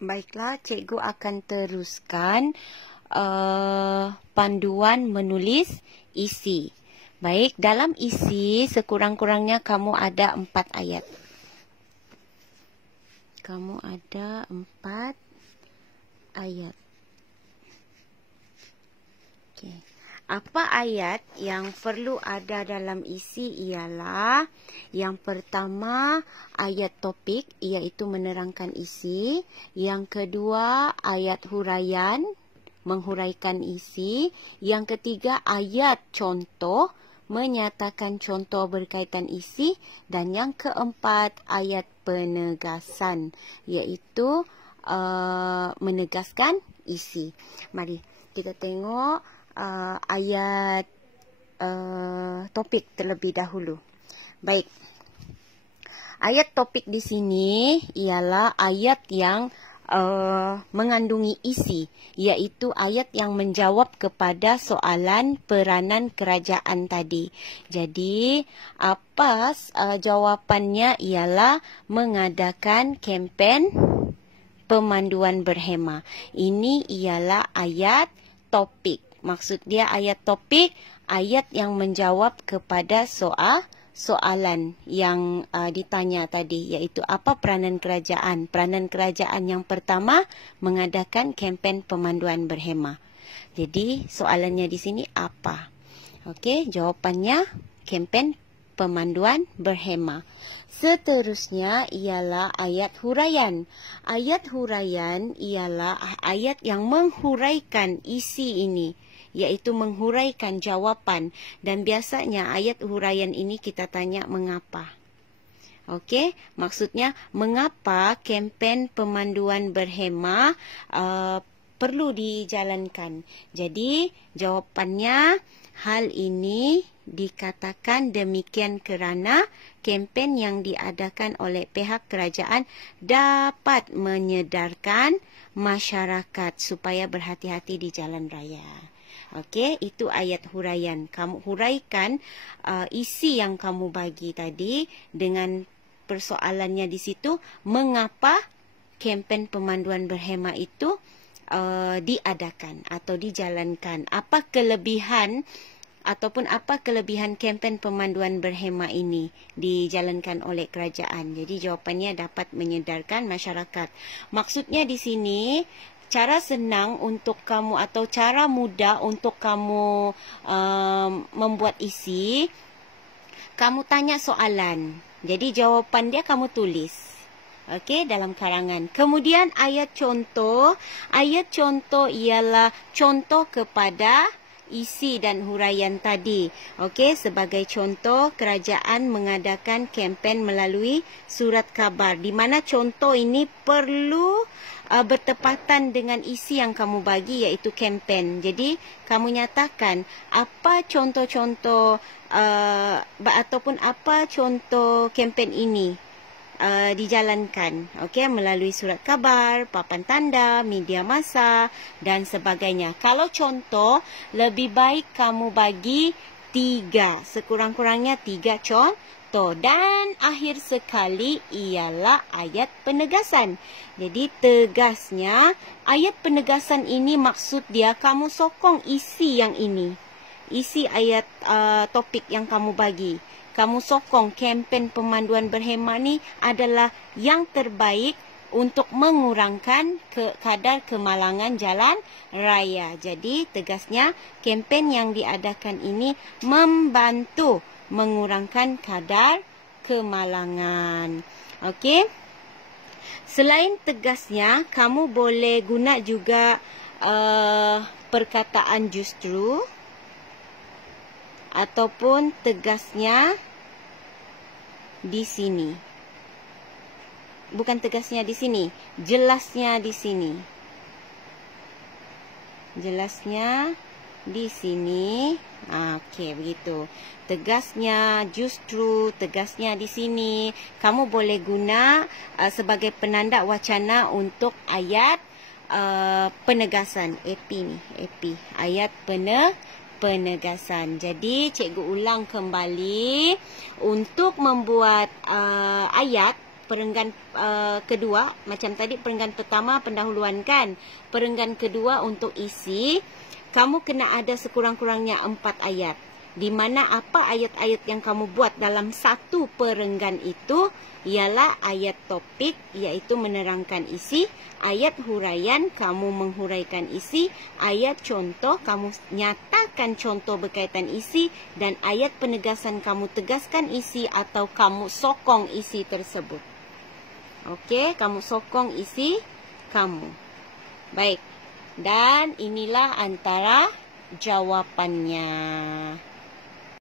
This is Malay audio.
Baiklah, cikgu akan teruskan panduan menulis isi. Baik, dalam isi sekurang-kurangnya kamu ada 4 ayat. Kamu ada 4 ayat. Okey. Apa ayat yang perlu ada dalam isi ialah yang pertama ayat topik, iaitu menerangkan isi. Yang kedua ayat huraian, menghuraikan isi. Yang ketiga ayat contoh, menyatakan contoh berkaitan isi. Dan yang keempat ayat penegasan, iaitu menegaskan isi. Mari kita tengok ayat topik terlebih dahulu. Baik. Ayat topik di sini ialah ayat yang mengandungi isi, iaitu ayat yang menjawab kepada soalan peranan kerajaan tadi. Jadi, apa jawapannya ialah mengadakan kempen pemanduan berhema. Ini ialah ayat topik. Maksud dia ayat topik, ayat yang menjawab kepada soalan yang ditanya tadi, iaitu apa peranan kerajaan. Peranan kerajaan yang pertama, mengadakan kempen pemanduan berhema. Jadi, soalannya di sini apa? Okey, jawapannya kempen pemanduan berhema. Seterusnya ialah ayat huraian. Ayat huraian ialah ayat yang menghuraikan isi ini, iaitu menghuraikan jawapan. Dan biasanya ayat huraian ini kita tanya mengapa. Okey, maksudnya mengapa kempen pemanduan berhema perlu dijalankan. Jadi jawapannya, hal ini dikatakan demikian kerana kempen yang diadakan oleh pihak kerajaan dapat menyedarkan masyarakat supaya berhati-hati di jalan raya. Okey, itu ayat huraian. Kamu huraikan isi yang kamu bagi tadi dengan persoalannya di situ, mengapa kempen pemanduan berhema itu diadakan atau dijalankan. Apa kelebihan ataupun apa kelebihan kempen pemanduan berhema ini dijalankan oleh kerajaan. Jadi jawapannya dapat menyedarkan masyarakat. Maksudnya di sini, cara senang untuk kamu atau cara mudah untuk kamu membuat isi, kamu tanya soalan. Jadi jawapan dia kamu tulis. Okey, dalam karangan. Kemudian ayat contoh. Ayat contoh ialah contoh kepada isi dan huraian tadi. Okey, sebagai contoh, kerajaan mengadakan kempen melalui surat khabar, di mana contoh ini perlu bertepatan dengan isi yang kamu bagi, iaitu kempen. Jadi, kamu nyatakan apa contoh-contoh ataupun apa contoh kempen ini dijalankan, okey, melalui surat khabar, papan tanda, media massa dan sebagainya. Kalau contoh, lebih baik kamu bagi 3, sekurang-kurangnya 3 contoh. Dan akhir sekali ialah ayat penegasan. Jadi tegasnya, ayat penegasan ini maksud dia kamu sokong isi yang ini, isi ayat topik yang kamu bagi. Kamu sokong kempen pemanduan berhema ni adalah yang terbaik untuk mengurangkan kadar kemalangan jalan raya. Jadi tegasnya, kempen yang diadakan ini membantu mengurangkan kadar kemalangan. Okey. Selain tegasnya, kamu boleh guna juga perkataan justru ataupun tegasnya di sini. Bukan tegasnya di sini, jelasnya di sini. Jelasnya di sini. Okey, begitu. Tegasnya, justru, tegasnya di sini. Kamu boleh guna sebagai penanda wacana untuk ayat penegasan. AP ni, AP. Ayat penegasan. Jadi, cikgu ulang kembali. Untuk membuat ayat, perenggan kedua, macam tadi perenggan pertama pendahuluan kan. Perenggan kedua untuk isi, kamu kena ada sekurang-kurangnya 4 ayat. Di mana apa ayat-ayat yang kamu buat dalam satu perenggan itu ialah ayat topik, iaitu menerangkan isi, ayat huraian, kamu menghuraikan isi, ayat contoh, kamu nyatakan contoh berkaitan isi, dan ayat penegasan, kamu tegaskan isi atau kamu sokong isi tersebut. Okey, kamu sokong isi kamu. Baik, dan inilah antara jawapannya.